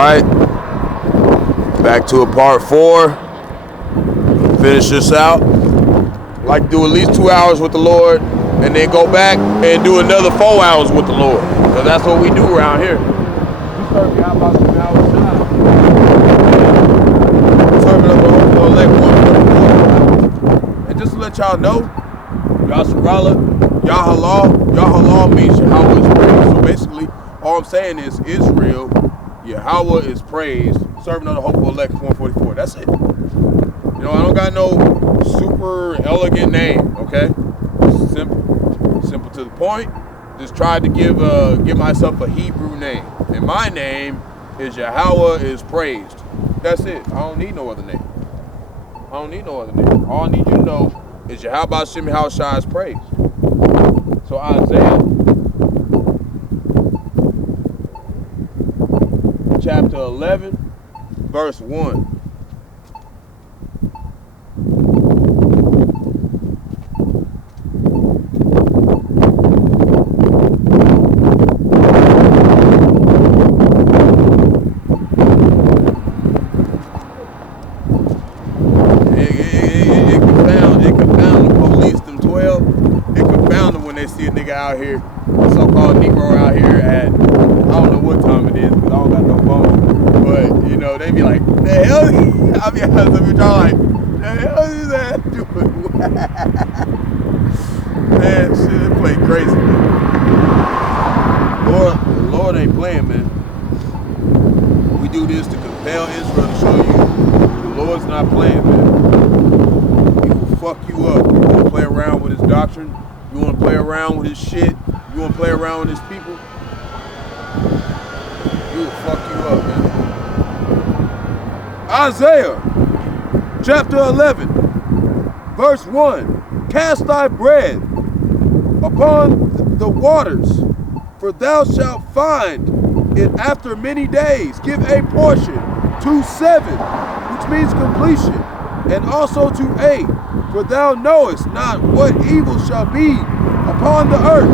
right, back to a part 4. Finish this out. Like to do at least 2 hours with the Lord, and then go back and do another 4 hours with the Lord. Because that's what we do around here. We serve Yahawashi Yahawashi. Serving up the OK-LA-Homa. And just to let y'all know, Yahawah, Yahawah means Yahawah is praised. So basically, all I'm saying is Israel, Yahawah is praised, serving on the OK-LA-Homa 144. That's it. You know, I don't got no super elegant name, okay? Simple to the point. Just tried to give myself a Hebrew name. And my name is Yahawah is praised. That's it. I don't need no other name. All I need you to know is Bahasham Yahawashi is praised. So Isaiah chapter 11, verse 1. Out here, a so-called Negro out here at, I don't know what time it is because I don't got no phone, but you know, they be like, the hell, I'll be honest with you, y'all like, the hell is that doing? Man, shit, they play crazy, man. The Lord ain't playing, man. We do this to compel Israel to show you the Lord's not playing, man. He will fuck you up. You won't play around with his doctrine. You want to play around with his shit? You want to play around with his people? He will fuck you up, man. Isaiah chapter 11, verse 1. Cast thy bread upon the waters, for thou shalt find it after many days. Give a portion to 7, which means completion, and also to 8. For thou knowest not what evil shall be upon the earth.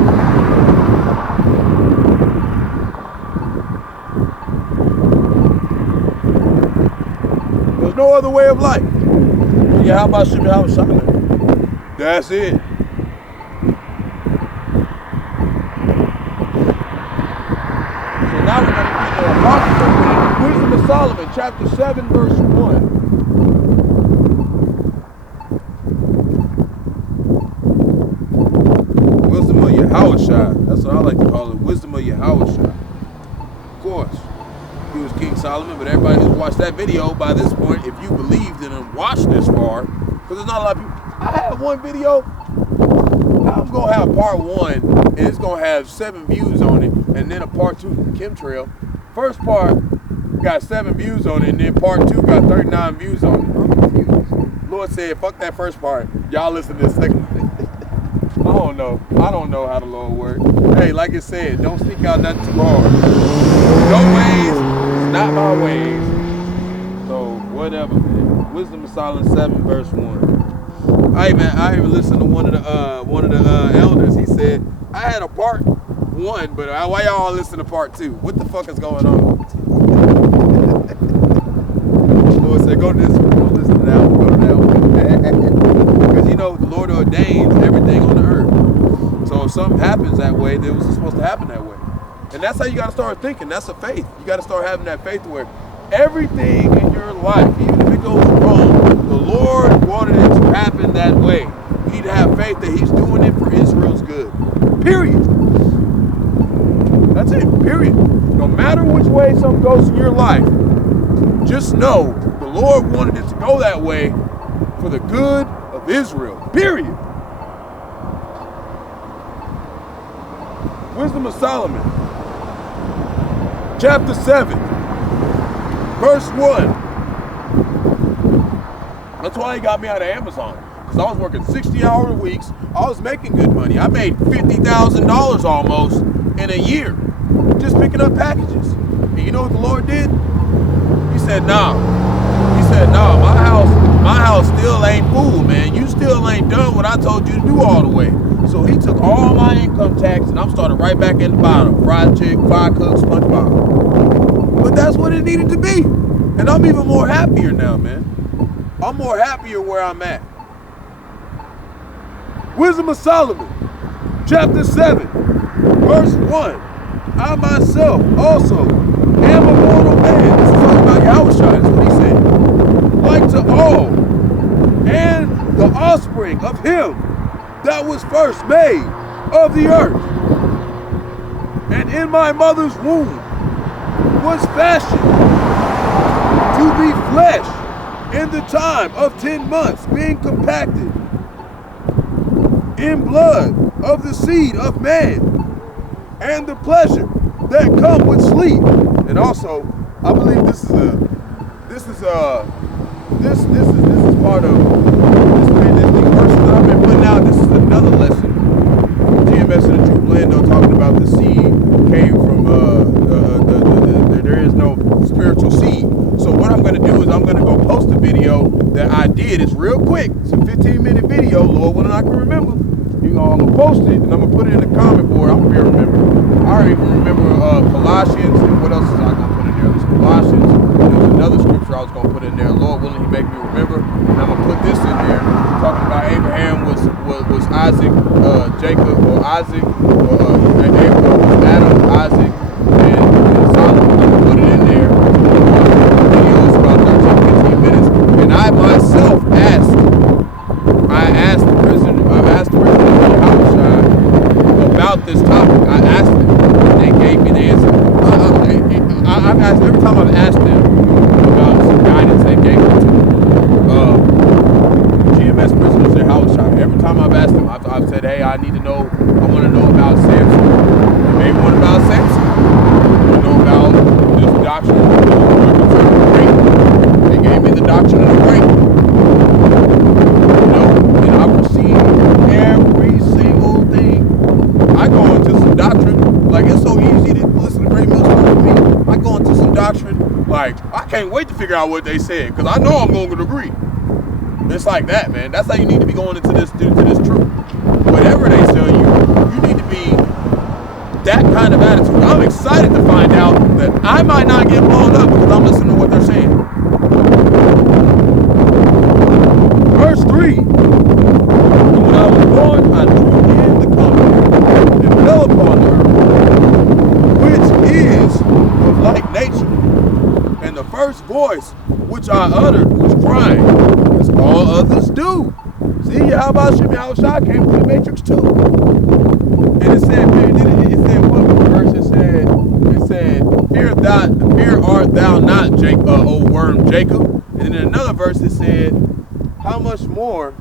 There's no other way of life. Yeah, how about Shimmy Yahawashi? That's it. So now we're going to read the Apocrypha, Wisdom of Solomon, chapter 7, verse 1. That's what I like to call it, wisdom of Yahawashi. Of course, he was King Solomon, but everybody who's watched that video by this point, if you believed in and watched this far, because there's not a lot of people. I have one video, I'm going to have part 1, and it's going to have 7 views on it, and then a part 2 chemtrail. First part got 7 views on it, and then part 2 got 39 views on it. I'm confused. Lord said, fuck that first part. Y'all listen to this second. I don't know how the Lord works. Hey, like I said, don't sneak out nothing too hard. Your ways is not my ways. So whatever, man. Wisdom of Solomon 7, verse 1. Hey man, I even listened to one of the elders. He said, I had a part 1, but why y'all listen to part 2? What the fuck is going on? The Lord said, go to this one, don't listen to that one, go to that one. Because you know the Lord ordains everything on the earth. So if something happens that way, then it was supposed to happen that way. And that's how you got to start thinking. That's a faith. You got to start having that faith where everything in your life, even if it goes wrong, the Lord wanted it to happen that way. You need to have faith that he's doing it for Israel's good. Period. That's it. Period. No matter which way something goes in your life, just know the Lord wanted it to go that way for the good of Israel. Period. Wisdom of Solomon, chapter 7, verse 1. That's why he got me out of Amazon. Because I was working 60-hour weeks. I was making good money. I made $50,000 almost in a year just picking up packages. And you know what the Lord did? He said, nah. He said, nah, my house still ain't full, man. You still ain't done what I told you to do all the way. So he took all my income tax and I'm starting right back in the bottom. Fried chick, fried cook, SpongeBob. But that's what it needed to be. And I'm even more happier now, man. I'm more happier where I'm at. Wisdom of Solomon, chapter 7, verse 1. I myself also am a mortal man. This is talking about Yahawashi. That's what he said. Like to all, and the offspring of him that was first made of the earth. And in my mother's womb was fashioned to be flesh in the time of 10 months, being compacted in blood of the seed of man, and the pleasure that come with sleep. And also, I believe this is part of this verse that I've been putting out. This is another lesson. GMS and the Truth Lando talking about the seed came from there is no spiritual seed. So what I'm gonna do is I'm gonna go post a video that I did. It's real quick. It's a 15-minute video, Lord willing I can remember. I'm gonna post it and I'm gonna put it in the comment board. I'm gonna remember. I don't even remember Colossians, and what else is I gonna put in there? There's Colossians. There's another scripture I was gonna put in there. Lord willing, He make me remember. And I'm gonna put this in there, talking about Abraham was Isaac, Jacob, or Isaac, or Abraham was Adam, Isaac, and Solomon. I'm gonna put it in there. The video is about 13-15 minutes, and I myself asked the president about this topic. I asked them, and they gave me the answer. I've asked, every time I've asked them about some guidance, they gave it to me. GMS prisoners at Yahawashi. Every time I've asked them, I've said, hey, I want to know about Samson. They made one about Samson. I know about this doctrine of the grape. They gave me the doctrine of the grape. And I received every single thing. I go into some doctrine, like it's so easy to listen to great millstone for me. I go into some doctrine, like I can't wait to figure out what they said, because I know I'm going to agree. It's like that, man. That's how you need to be going into this truth. Whatever they tell you, you need to be that kind of attitude. I'm excited to find out that I might not get blown up because I'm listening to what they're saying. Verse 3. When I was born, I drew in the compass and fell upon the earth, which is of like nature. And the first voice which I uttered was crying, as all others do. See, Yahawashi came to the matrix too. And it said, what verse it said, fear art thou not, Jacob, O worm Jacob. And in another verse it said, how much more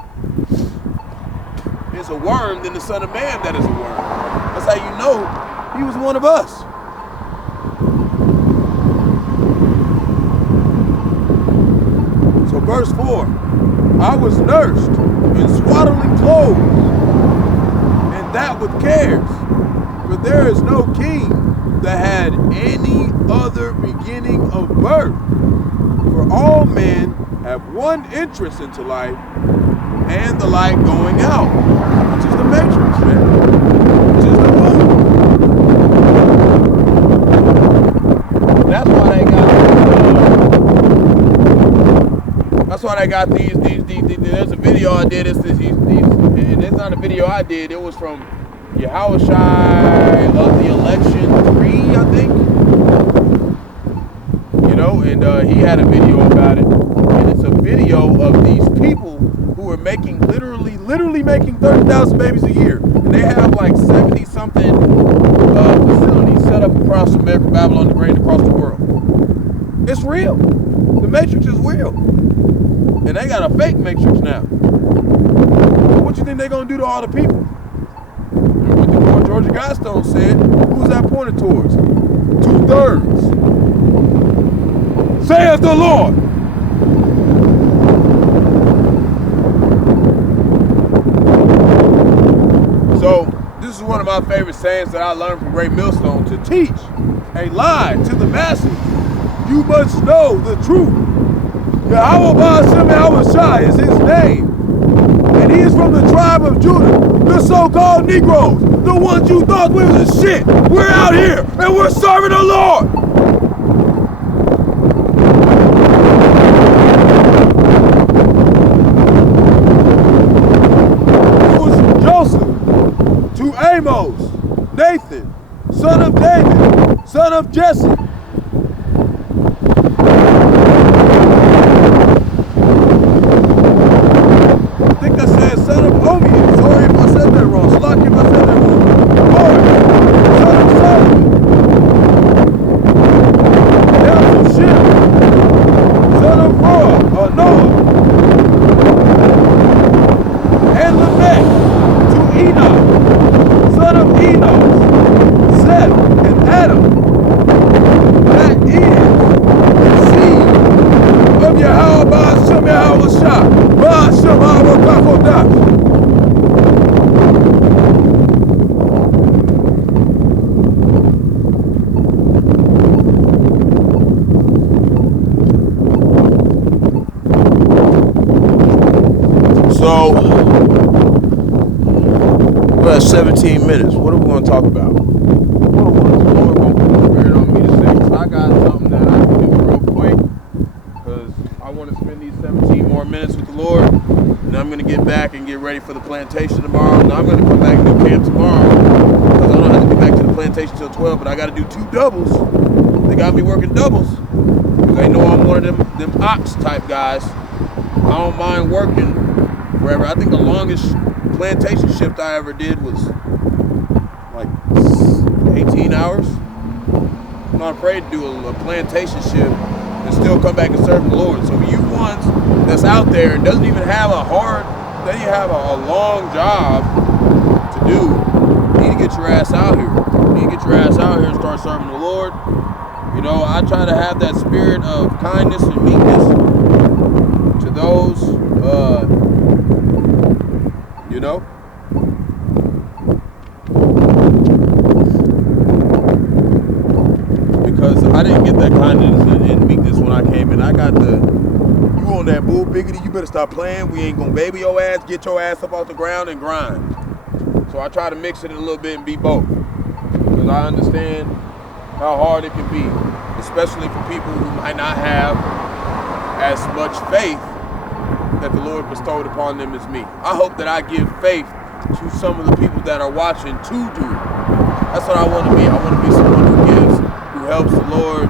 is a worm than the Son of Man that is a worm? That's how you know he was one of us. So verse 4, I was nursed in swaddling clothes, and that with cares. For there is no king that had any other beginning of birth. For all men have one entrance into life, and the light going out, which is the matrix, man, which is the moon. That's why they got these. There's a video I did. And it's not a video I did. It was from Yahawashi of the election 3, I think. And he had a video about it. And it's a video of these people who are making literally making 30,000 babies a year. And they have like 70-something facilities set up across America, Babylon the Great, across the world. It's real. The matrix is real. And they got a fake matrix now. What you think they're going to do to all the people? And what the Lord Georgia Guidestone said, who's that pointed towards? 2/3. Saith the Lord. So, this is one of my favorite sayings that I learned from Great Millstone. To teach a lie to the masses, you must know the truth. Yahawah Bahasham Yahawashi is his name. And he is from the tribe of Judah. The so-called Negroes, the ones you thought we was shit. We're out here and we're serving the Lord. son of Jesse. I think I said son of Omi. Sorry if I said that wrong. Slack if I said that wrong. Lord, son of Solomon. Down to Shem, son of Noah. And Lamech to Enoch, son of Enos, Seth and Adam. That is the seed of Yahawah, Bahasham, Yahawashi, Bahasham, Qadash. So, we're at 17 minutes. What are we going to talk about? Well, what is the Lord going to put the Spirit on me to say? So I got something that I can do real quick because I want to spend these 17 more minutes with the Lord. And I'm going to get back and get ready for the plantation tomorrow. And I'm going to come back and do camp tomorrow because I don't have to be back to the plantation till 12, but I got to do 2 doubles. They got me working doubles. They know I'm one of them ox type guys. I don't mind working wherever. I think the longest plantation shift I ever did was like 18 hours. I'm not afraid to do a plantation shift and still come back and serve the Lord. So you ones that's out there and doesn't even have a long job to do, you need to get your ass out here. You need to get your ass out here and start serving the Lord. You know, I try to have that spirit of kindness and meekness to those, you know, because I didn't get that kindness and meekness when I came in. I got you on that bull biggity, you better stop playing. We ain't gonna baby your ass, get your ass up off the ground and grind. So I try to mix it a little bit and be both. Because I understand how hard it can be, especially for people who might not have as much faith that the Lord bestowed upon them as me. I hope that I give faith to some of the people that are watching to do it. That's what I want to be. I want to be someone who helps the Lord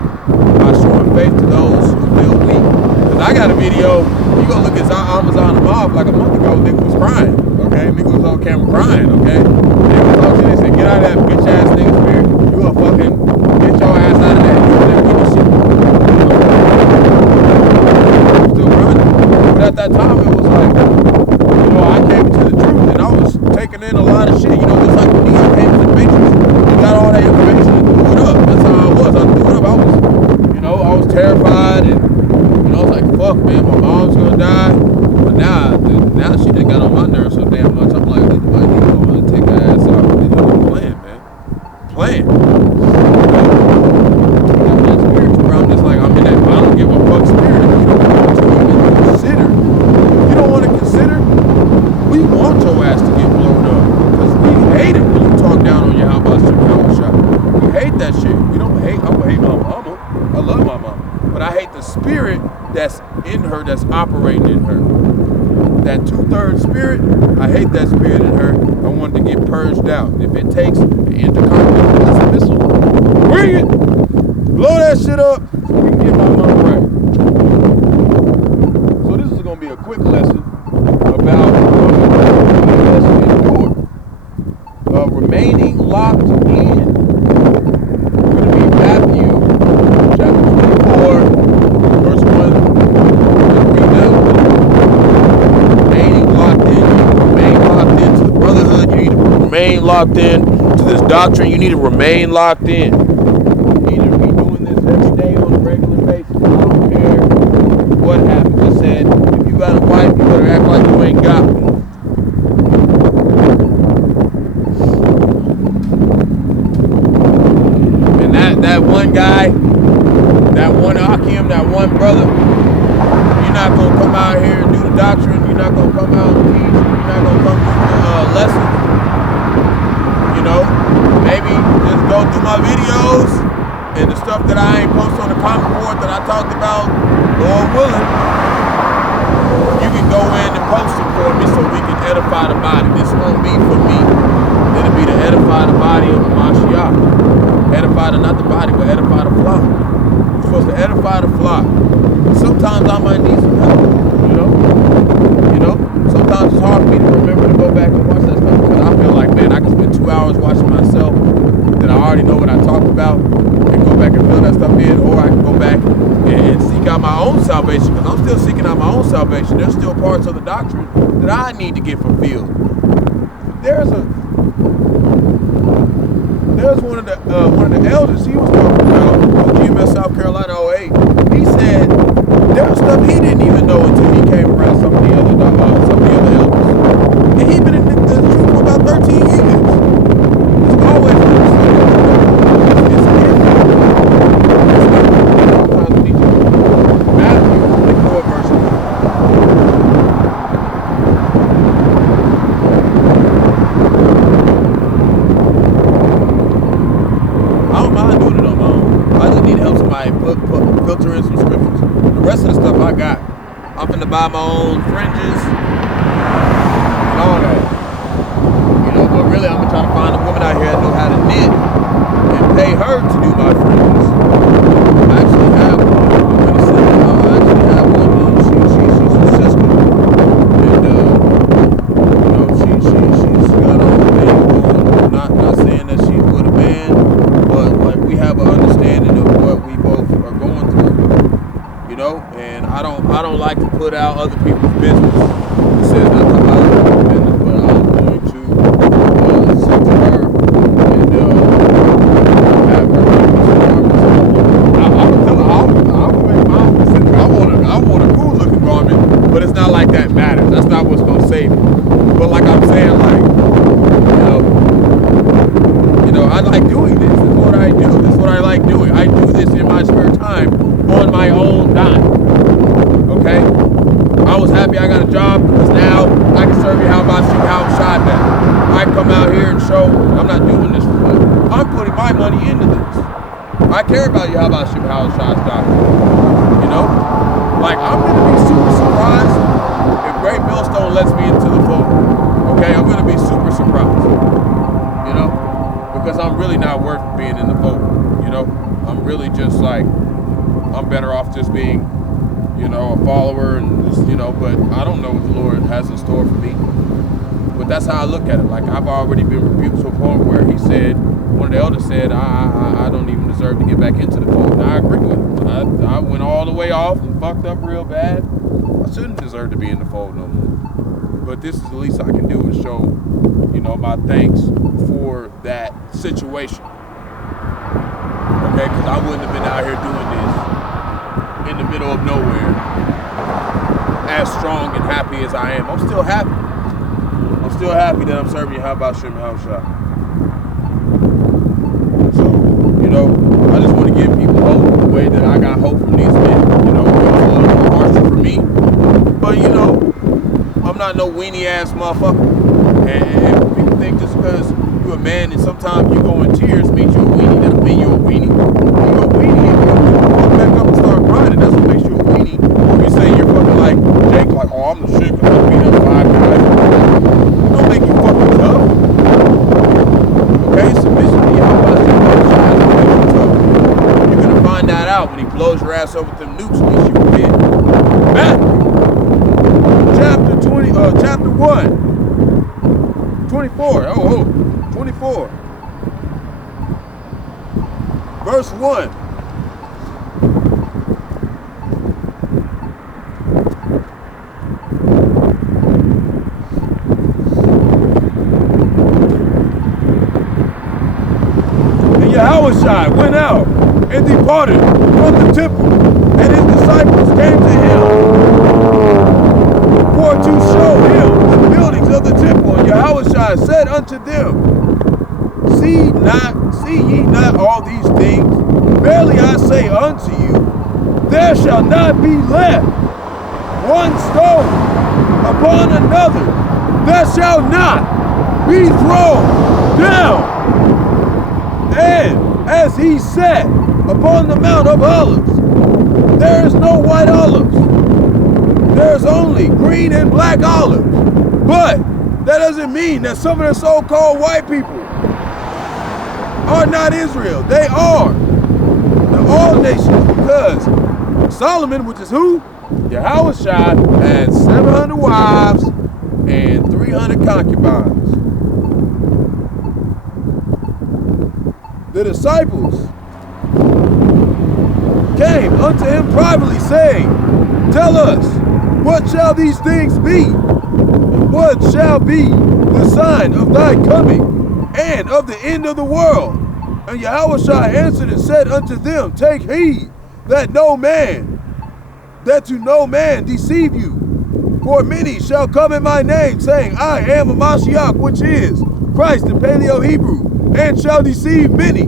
by showing faith to those who feel weak. Because I got a video, you go look at Amazon Mob like a month ago, nigga was crying, okay? Nigga was on camera crying, okay? They said, get out of that bitch ass nigga spirit. You gonna fucking get your ass out of that. You gonna never get this shit. Still running. But at that time, it was like, you know, I came to the truth and I was taking in a lot of shit. You know, just like when Neo came to the Matrix, you got all that information and threw it up. That's how I was. I threw it up. I was terrified and, you know, I was like, fuck, man, my mom's gonna die. But now she done got on my nerves so damn much. I'm like, this might need to go and take her ass out. These are playing, man. Playing. That spirit where I'm just like, I'm in that I don't give a fuck spirit. You don't want to even consider. You don't want to consider. We want your ass to get blown up. Because we hate it when you talk down on Yahawashi. We hate that shit. We don't hate, I don't hate my mama. I love my mama. But I hate the spirit that's in her, that's operating in her. That 2/3 spirit, I hate that spirit in her. I want it to get purged out. If it takes an intercontinental missile, bring it! Blow that shit up so we can get my mama right. So this is going to be a quick lesson about remaining locked in. We're going to be Matthew chapter 24, verse 1. Read that. Remaining locked in. You need to remain locked into the brotherhood. You need to remain locked in to this doctrine. You need to remain locked in. You need to be doing this every day on a regular basis. I don't care what happens. It said, if you got a wife, you better act like you ain't got one. That one guy, that one Akim, that one brother, you're not going to come out here and do the doctrine. You're not going to come out and teach. You're not going to come do the lesson. You know, maybe just go through my videos and the stuff that I ain't posted on the comment board that I talked about, Lord willing, you can go in and post it for me so we can edify the body. This won't be for me. It'll be to edify the body of the Mashiach. Edify not the body, but edify the flock. You're supposed to edify the flock. Sometimes I might need some help, you know? Sometimes it's hard for me to remember to go back and watch that stuff because I feel like, man, I can spend 2 hours watching myself that I already know what I talked about and go back and fill that stuff in, or I can go back and seek out my own salvation because I'm still seeking out my own salvation. There's still parts of the doctrine that I need to get fulfilled. There's one of the elders, he was talking about GMS South Carolina 08. He said there was stuff he didn't even know until he came around some of the other elders. And he's been in the truth for about 13 years. It's always been it's sometimes we need to Matthew, look at what verse. I don't mind doing it on my own. I just need to help somebody filter in some scriptures. The rest of the stuff I got. I'm finna buy my own fringes and all that. But really I'm gonna try to find a woman out here that know how to knit and pay her to do my fringes. I actually have one. She's a sister. And she's got all the thing going. Not saying that she's with a man, but like we have an understanding of what we both are going through. And I don't like to put out other people's business. It says not to put out other people's business, but I'm going to sit to her and have her. I'm gonna tell her I'll make mine specific. I want a cool looking garment, but it's not like that matters. That's not what's gonna save me. But like I'm saying, I like doing this. This is what I do. This is what I like doing. I do this in my spare time on my own dime. Okay? I was happy I got a job because now I can serve Yahawashi how I'm shot at. I come out here and show I'm not doing this for fun. I'm putting my money into this. I care about Yahawashi how I'm shot at. Like I'm gonna be super surprised if Great Millstone lets me into the fold. Okay, I'm gonna be super surprised. Because I'm really not worth being in the fold. I'm really just like I'm better off just being, a follower and just, but I don't know what the Lord has in store for me. But that's how I look at it. Like I've already been rebuked to a point where he said, one of the elders said, I don't even deserve to get back into the fold. And I agree with him. I went all the way off and fucked up real bad. I shouldn't deserve to be in the fold no more. But this is the least I can do is show, my thanks for that situation. Okay, because I wouldn't have been out here doing this in the middle of nowhere as strong and happy as I am. I'm still happy. I'm still happy that I'm serving Yahawashi and Rawchaa. So, I just want to give people hope the way that I got hope from these men. It was a little more harsher for me. But, I'm not no weenie ass motherfucker. And people think just because you're a man and sometimes you go in tears means you're a weenie. That don't mean you're a weenie. You're a weenie if you fuck back up and start crying. That's what makes you a weenie. If you say you're fucking like Jake, like, oh, I'm the shit because I beat up 5 guys. Don't make you fucking tough. Okay, submission to Yahawashi is make you tough. You're gonna find that out when he blows your ass over with them nukes. At least you did. Matthew, chapter 1. 24, 24. Verse 1. And Yahawashi went out and departed from the temple, and his disciples came to him for to show him the buildings of the temple. And Yahawashi said unto them, See ye not all these things? Verily I say unto you, there shall not be left one stone upon another that shall not be thrown down. And as he sat upon the Mount of Olives, there is no white olives. There's only green and black olives. But that doesn't mean that some of the so-called white people are not Israel. They are the all nations, because Solomon, which is who? Yahawashi, had 700 wives and 300 concubines. The disciples came unto him privately, saying, Tell us, what shall these things be? What shall be the sign of thy coming and of the end of the world? And Yahawashi answered and said unto them, Take heed that to no man deceive you. For many shall come in my name, saying, I am a Mashiach, which is Christ in Paleo-Hebrew, and shall deceive many.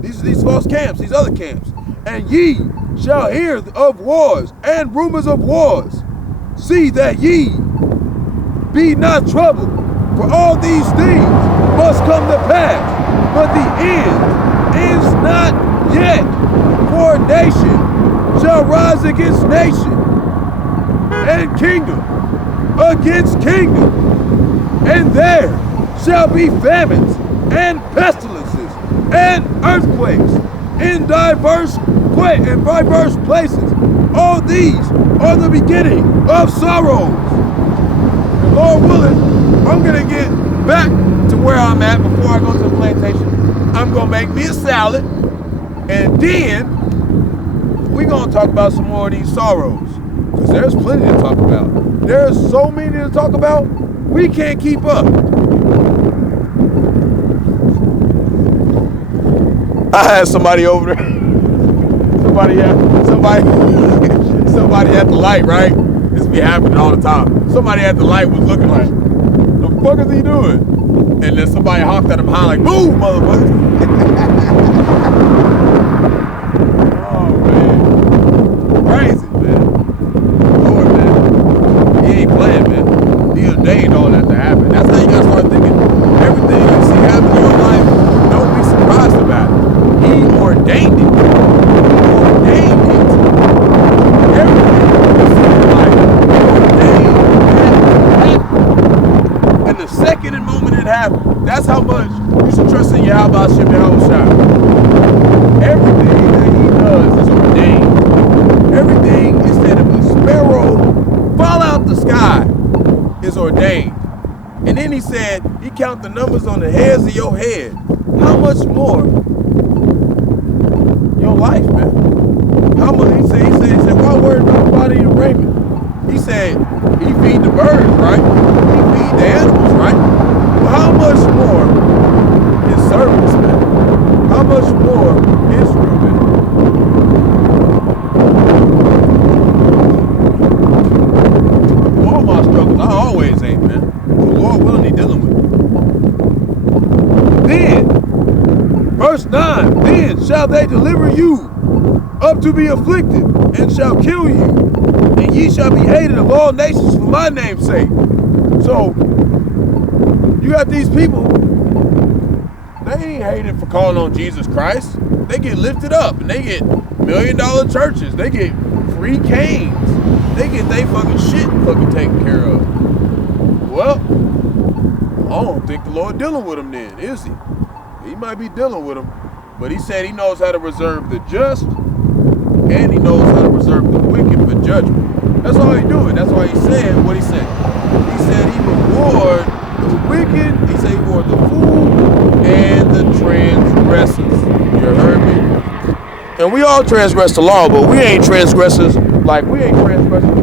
These are these false camps, these other camps. And ye shall hear of wars and rumors of wars. See that ye be not troubled, for all these things must come to pass, but the end is not yet. For nation shall rise against nation, and kingdom against kingdom, and there shall be famines and pestilences and earthquakes in diverse places. All these are the beginning of sorrows. And Lord willing, I'm gonna get back to where I'm at before I go to the plantation. I'm gonna make me a salad, and then we're gonna talk about some more of these sorrows, because there's plenty to talk about. There's so many to talk about, we can't keep up. I had somebody over there. Somebody at the light, right? This be happening all the time. Somebody at the light was looking like, the fuck is he doing? And then somebody hopped at him high like, move, motherfucker. Oh, man. Crazy, man. Lord, man. He ain't playing, man. He ordained all that to happen. That's how you gotta start thinking. Everything you see happen in your life, don't be surprised about it. He ordained it. Second and moment it happened. That's how much you should trust in Bahasham, Yahawashi. Everything that he does is ordained. Everything instead of a sparrow fall out the sky is ordained. And then he said, he count the numbers on the hairs of your head. How much more your life, man? How much? He said, why worry about the body and raiment? He said, he feed the birds, right? He feed the animals, right? Well, how much more his servants, man? How much more Israel, man? All my struggles, I always ain't, man. The Lord willing, he dealing with me. Then, verse 9, then shall they deliver you up to be afflicted, and shall kill you, and ye shall be hated of all nations for my name's sake. So, you got these people, they ain't hated for calling on Jesus Christ. They get lifted up, and they get $1 million churches. They get free canes. They get they fucking shit fucking taken care of. Well, I don't think the Lord dealing with them then, is he? He might be dealing with them, but he said he knows how to reserve the just, and he knows how to reserve the wicked for judgment. That's all he doing. That's why he said what he said. He said he reward the wicked, he said he reward the fool, and the transgressors. You heard me? And we all transgress the law, but we ain't transgressors like we ain't transgressors.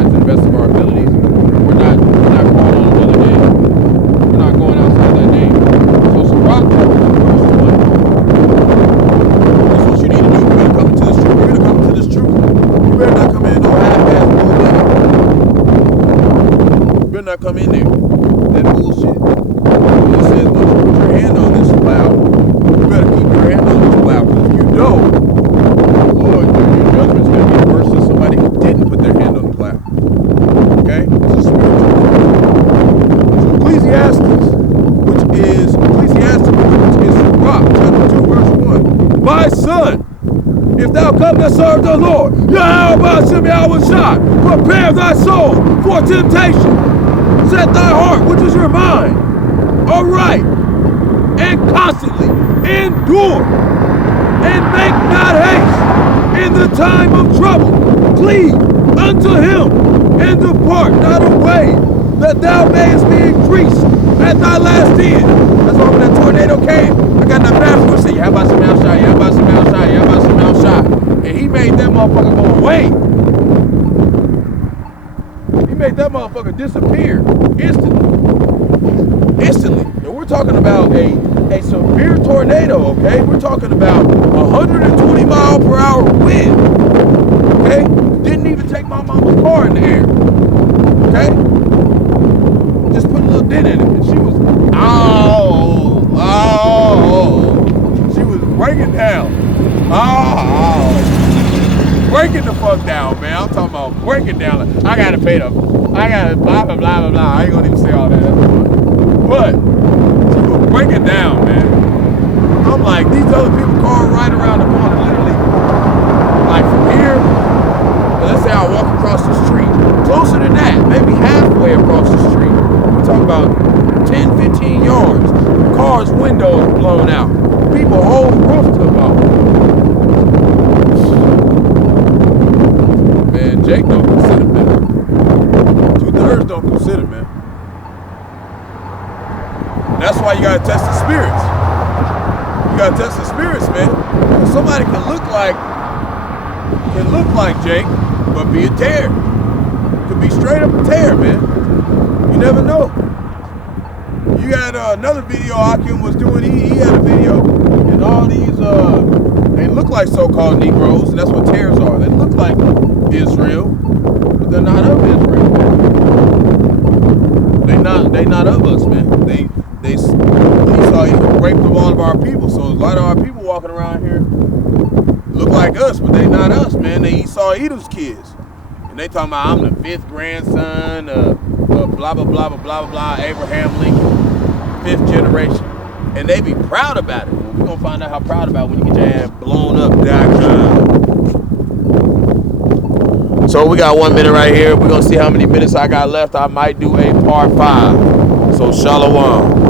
To the best of our abilities. We're not going on another name. We're not going outside that name. So some Rawchaa, verse 1. That's what you need to do. You better come to this truth. You better come to this truth. You better not come in no half-ass bullshit. You better not come in there. That bullshit. He says, once you put your hand on this plow, you better keep your hand on this plow. Because if you don't, Lord, your judgment's going to be worse than somebody who didn't put their hand on the plow. Okay? This is spiritual. So Ecclesiastes, which is Rawchaa, chapter 2, verse 1. My son, if thou come to serve the Lord, Yahawah, Yahawashi, prepare thy soul for temptation. set thy heart, which is your mind, aright, and constantly endure, and make not haste in the time of trouble. Cleave unto him, and depart not away, that thou mayest be increased at thy last end. That's why when that tornado came, I got that bathroom and said, Yahawashi, Yahawashi, Yahawashi, Yahawashi, Yahawashi. And he made that motherfucker go away. He made that motherfucker disappear instantly. Instantly. And we're talking about a severe tornado, okay? We're talking about 120 mile per hour wind. Okay? Didn't even take my mama's car in the air. Okay? Just put a little dent in it. And she was, she was breaking down. Breaking the fuck down, man. I'm talking about breaking down. I gotta pay them. I gotta blah, blah, blah, blah, blah. I ain't gonna even say all that. But she was breaking down, man. I'm like, these other people cars right around the corner, literally. Like from here, let's say I walk across the street. Closer than that, maybe halfway across the street. We're talking about 10, 15 yards. Cars' windows blown out. People whole roof took off. Man, Jake don't consider, man. 2/3 don't consider, man. And that's why you gotta test the spirits. You gotta test the spirits, man. Somebody can look like Jake, but be a tear. Could be straight up a tear, man. You never know. You had another video Hakim was doing. He had a video, and all these they look like so-called Negroes, and that's what tears are. They look like Israel, but they're not of Israel, man. They not of us, man. They Esau raped of all of our people, so a lot of our people walking around here look like us, but they not us, man. They Esau Edom's kids. And they talking about I'm the 5th grandson of blah, blah, blah, blah, blah, blah, Abraham Lincoln, 5th generation. And they be proud about it. We're going to find out how proud about it when you get your ass blown up. So we got 1 minute right here. We're going to see how many minutes I got left. I might do a part 5. So shalom.